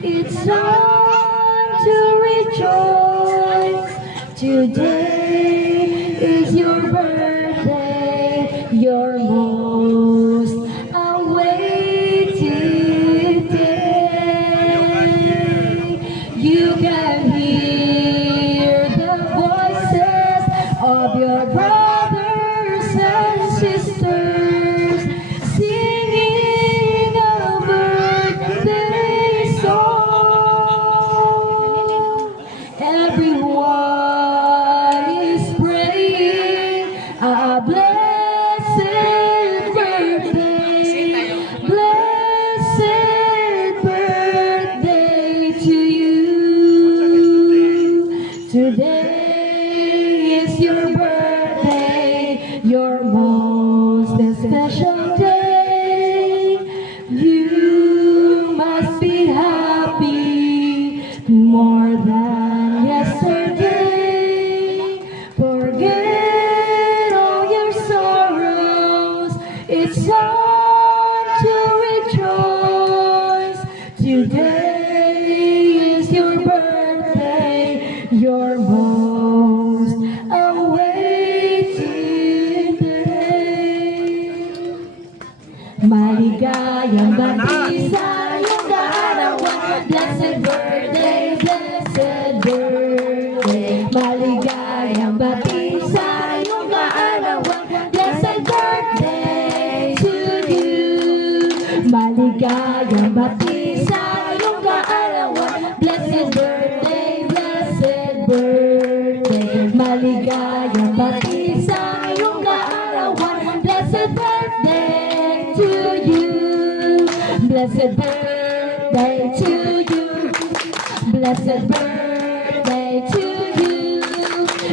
It's time to rejoice. Today is your birthday, your most awaited day. You can hear the voices of your brothers and sisters singing a birthday song. Everyone is praying a blessed birthday, blessed birthday to you. Today is your birthday, your most special day. You must be happy more than yesterday. Forget all your sorrows. It's time to rejoice. Today is your birthday, your most awaited day. Maligayang bati sa iyong kaarawan. Blessed birthday, blessed birthday. Maligayang bati sa iyong kaarawan. Blessed birthday to you. Maligayang bati sa iyong kaarawan. Blessed birthday, blessed birthday. Maligayang bati sa iyong kaarawan. Blessed birthday to you. Blessed birthday to you. Blessed birthday to you.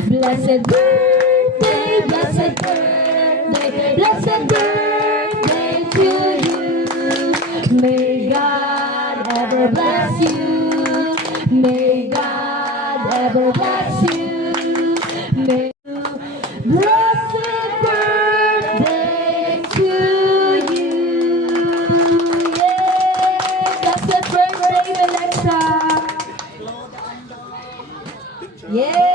Blessed birthday, blessed birthday, blessed birthday to you. May God ever bless you. May God ever bless you. May blessed birthday to you. Yeah, blessed birthday, Alexa. Yeah.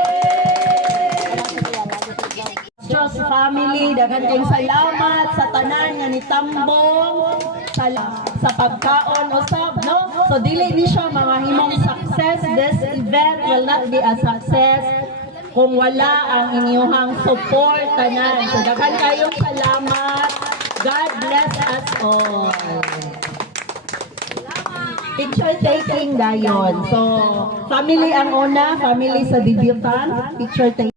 Diyos family, daghan kayong salamat sa tanan nga nitambong sa pagkaon usab, no? So dili ni siya mga himong success. This event will not be a success kung wala ang inyong support tanan. So daghan kayong salamat. God bless us all. Picture taking dayon. So family ang una, family sa debutant, picture taking.